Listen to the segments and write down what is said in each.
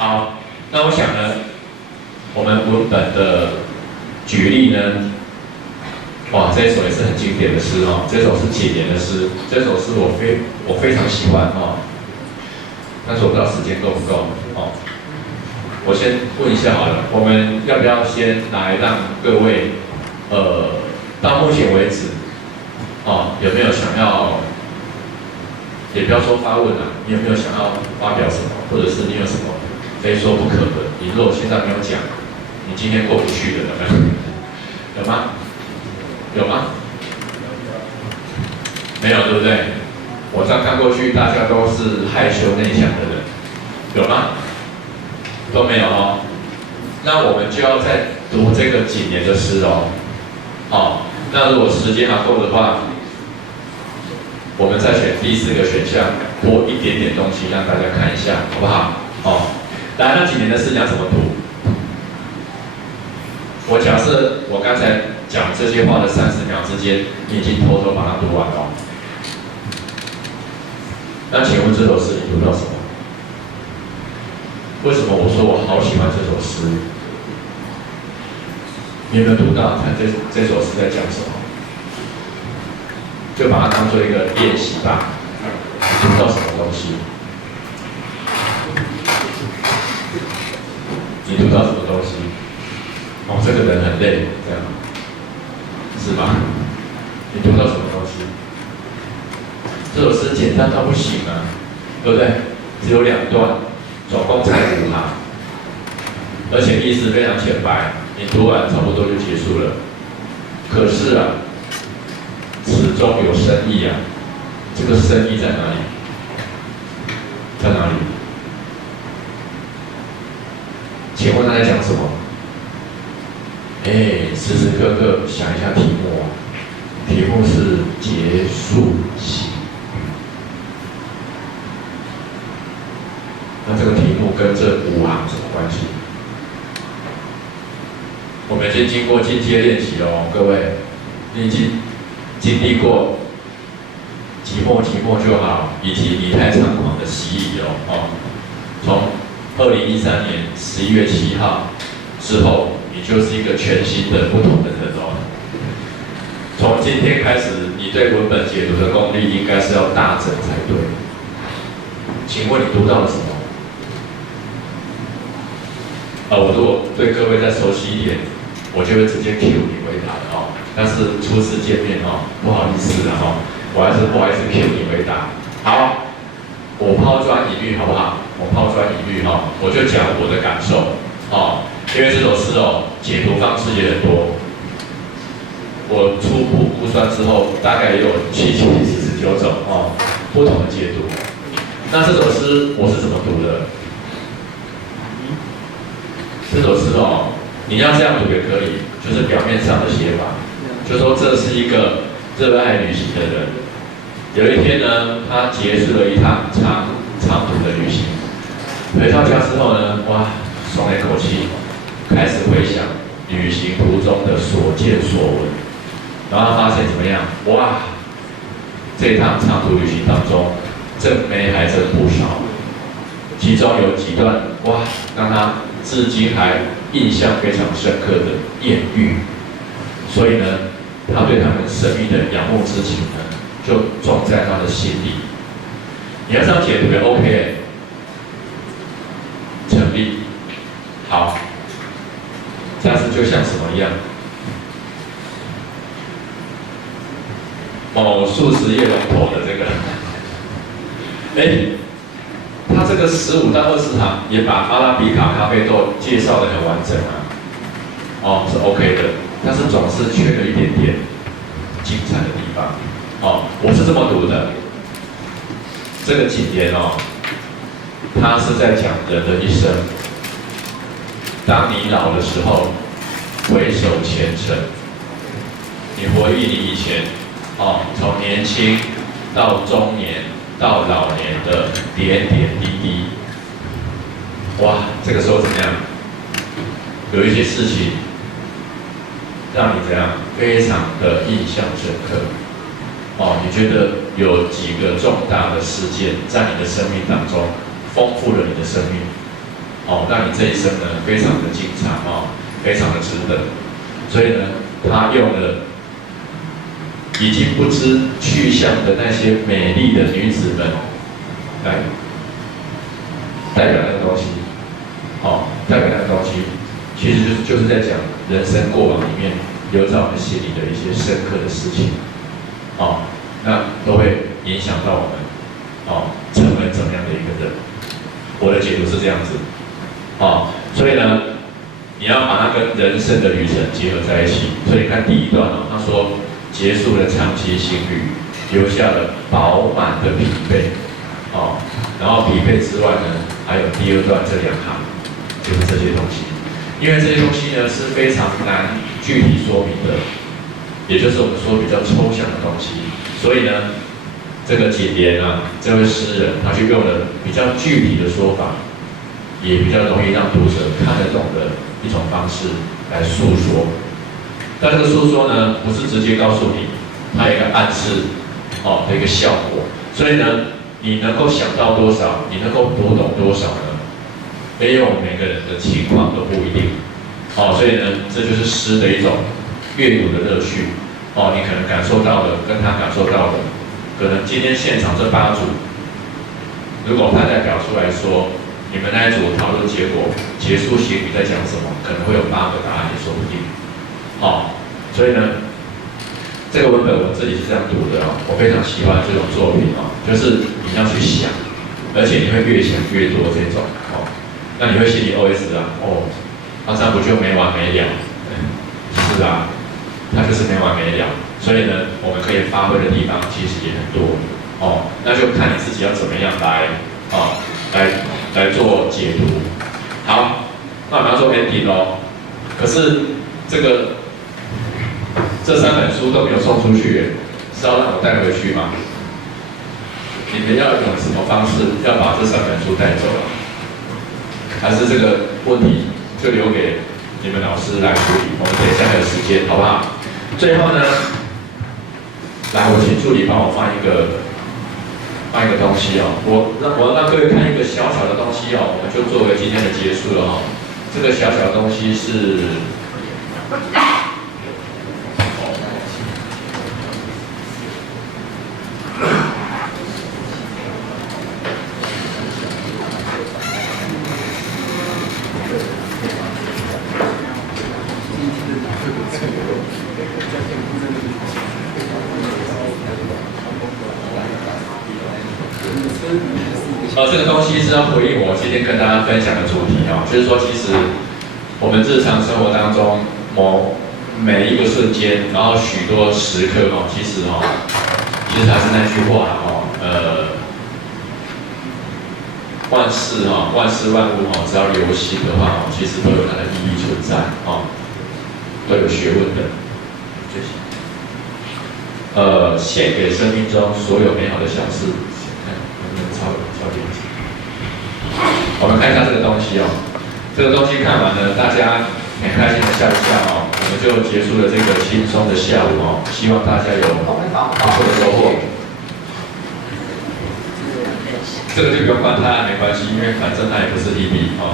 好，那我想呢，我们文本的举例呢，哇，这首也是很经典的诗哦，这首是几年的诗，这首诗我非常喜欢哦，但是我不知道时间够不够哦。我先问一下好了，我们要不要先来让各位到目前为止哦，有没有想要？也不要说发问啊，你有没有想要发表什么，或者是你有什么非说不可的？你如果现在没有讲，你今天过不去的，有没有？有吗？有吗？没有，对不对？我这样看过去，大家都是害羞内向的人，有吗？都没有哦。那我们就要再读这个几年的诗哦。哦，那如果时间还够的话，我们再选第4个选项，多一点点东西让大家看一下，好不好？哦，来，那几年的诗你要怎么读？我假设我刚才讲这些话的30秒之间，你已经偷偷把它读完了。那请问这首诗你读到什么？为什么我说我好喜欢这首诗？你有没有读到？看这首诗在讲什么？就把它当做一个练习吧。读到什么东西？你读到什么东西？哦，这个人很累，这样是吧？你读到什么东西？这首诗简单到不行啊，对不对？只有2段，总共才5行，而且意思非常浅白，你读完差不多就结束了。可是啊，此中有深意啊，这个深意在哪里？在哪里？请问他在讲什么？时时刻刻想一下题目啊，题目是结束型。那这个题目跟这5行什么关系？我们已经经过进阶练习哦，各位，你已经经历过寂寞就好，以及你太猖狂的洗礼哦。从2013年11月7号之后，你就是一个全新的、不同的人哦。从今天开始，你对文本解读的功力应该是要大增才对。请问你读到了什么？我如果对各位再熟悉一点，我就会直接 Q 你回答了哦。但是初次见面哦，不好意思了哦，我还是不好意思 Q 你回答。好，我抛砖引玉好不好？我抛砖引玉哈，我就讲我的感受哦。因为这首诗哦，解读方式也很多。我初步估算之后，大概也有7049种哦，不同的解读。那这首诗我是怎么读的？这首诗哦，你要这样读也可以，就是表面上的写法，就说这是一个热爱旅行的人。有一天呢，他结束了一趟长途的旅行，回到家之后呢，哇，松了一口气，开始回想旅行途中的所见所闻，然后他发现怎么样？哇，这趟长途旅行当中，正妹还真不少，其中有几段哇，让他至今还印象非常深刻的艳遇，所以呢，他对他们神秘的仰慕之情呢，就种在他的心里。你要这样解读也 OK， 成立。好，但是就像什么一样，某素食业龙头的这个，他这个15到20行也把阿拉比卡咖啡豆介绍得很完整啊，哦，是 OK 的，但是总是缺了一点点精彩的地方。哦，我是这么读的，这个景言哦，他是在讲人的一生。当你老的时候，回首前尘，你回忆你以前哦，从年轻到中年到老年的点点滴滴。哇，这个时候怎么样？有一些事情让你怎样非常的印象深刻。哦，你觉得有几个重大的事件在你的生命当中丰富了你的生命？哦，让你这一生呢非常的精彩哦，非常的值得。所以呢，他用了已经不知去向的那些美丽的女子们来代表那个东西，哦，代表那个东西，其实就是在讲人生过往里面留在我们心里的一些深刻的事情，哦，那都会影响到我们，哦，成为怎么样的一个人。我的解读是这样子，哦，所以呢，你要把它跟人生的旅程结合在一起。所以你看第一段哦，他说结束了长期行旅，留下了饱满的疲惫，哦，然后疲惫之外呢，还有第二段这2行，就是这些东西。因为这些东西呢是非常难具体说明的，也就是我们说比较抽象的东西，所以呢，这个解联啊，这位诗人他就用了比较具体的说法，也比较容易让读者看得懂的一种方式来诉说。但这个诉说呢，不是直接告诉你，它有一个暗示哦的一个效果，所以呢，你能够想到多少，你能够读懂多少呢？因为我们每个人的情况都不一定，哦，所以呢，这就是诗的一种阅读的乐趣，哦，你可能感受到的跟他感受到的，可能今天现场这8组，如果派代表出来说，你们那一组讨论结果结束行语在讲什么，可能会有8个答案也说不定，哦，所以呢，这个文本我自己是这样读的哦，我非常喜欢这种作品哦，就是你要去想，而且你会越想越多这种哦。那你会心里 OS 啊，哦，那这样不就没完没了？是啊，它就是没完没了。所以呢，我们可以发挥的地方其实也很多哦。那就看你自己要怎么样来哦，来做解读。好，那我们要做 ending 哦。可是这3本书都没有送出去，是要让我带回去吗？你们要用什么方式要把这3本书带走啊？还是这个问题就留给你们老师来处理，我们等一下还有时间，好不好？最后呢，来，我请助理帮我放一个东西哦，我让各位看一个小小的东西哦，我们就作为今天的结束了哦。这个小小的东西是。这个东西是要回应我今天跟大家分享的主题哦，就是说，其实我们日常生活当中每一个瞬间，然后许多时刻哦，其实还是那句话哦，万事万物只要有心的话其实都有它的意义存在哦，都有学问的。献给生命中所有美好的小事。我们看一下这个东西哦，这个东西看完了，大家很开心的笑一笑哦，我们就结束了这个轻松的下午哦，希望大家有不错的收获。这个就不用管它没关系，因为反正它也不是利弊哦。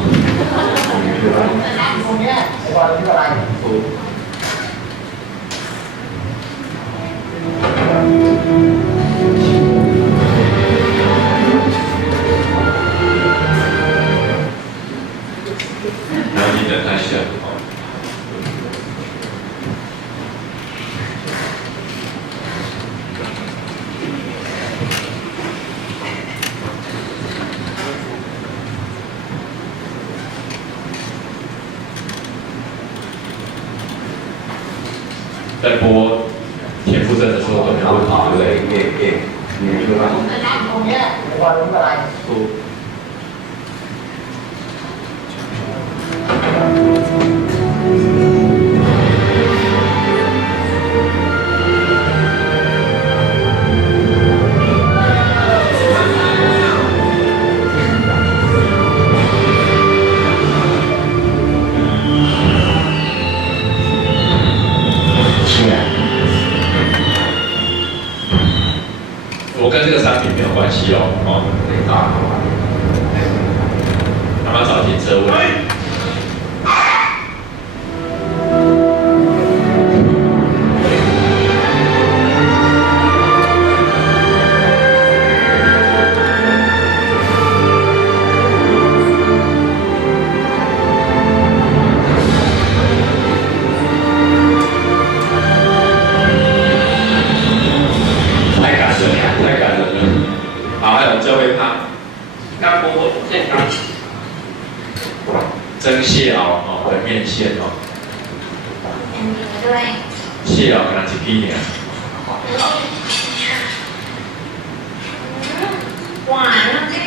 然后你等它一下哦。在播田馥甄的时候都没有问题，对不对？我跟这个商品没有关系哦，好吗？快找停车位。太感人了！好，还有这位他，干锅健康，蒸蟹熬哦的面线哦，对。蟹熬可能一批年。หวานนะพี่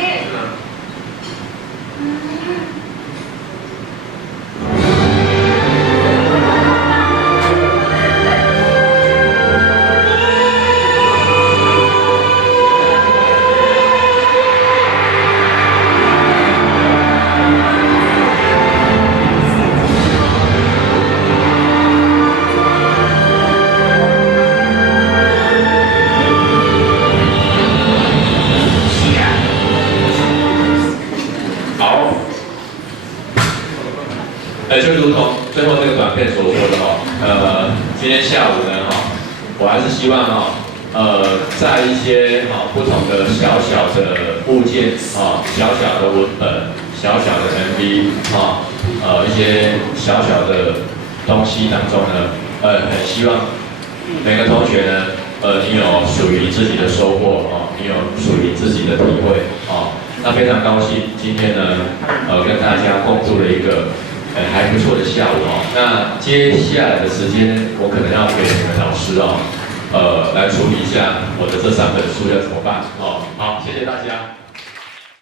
好，就如同最后这个短片所说的今天下午呢我还是希望在一些不同的小小的物件小小的文本、小小的 MV 一些小小的东西当中呢，很希望每个同学呢，你有属于自己的收获你有属于自己的体会那非常高兴今天呢，跟大家共度了一个还不错的下午那接下来的时间，我可能要给你们老师来处理一下我的这3本书要怎么办好，谢谢大家。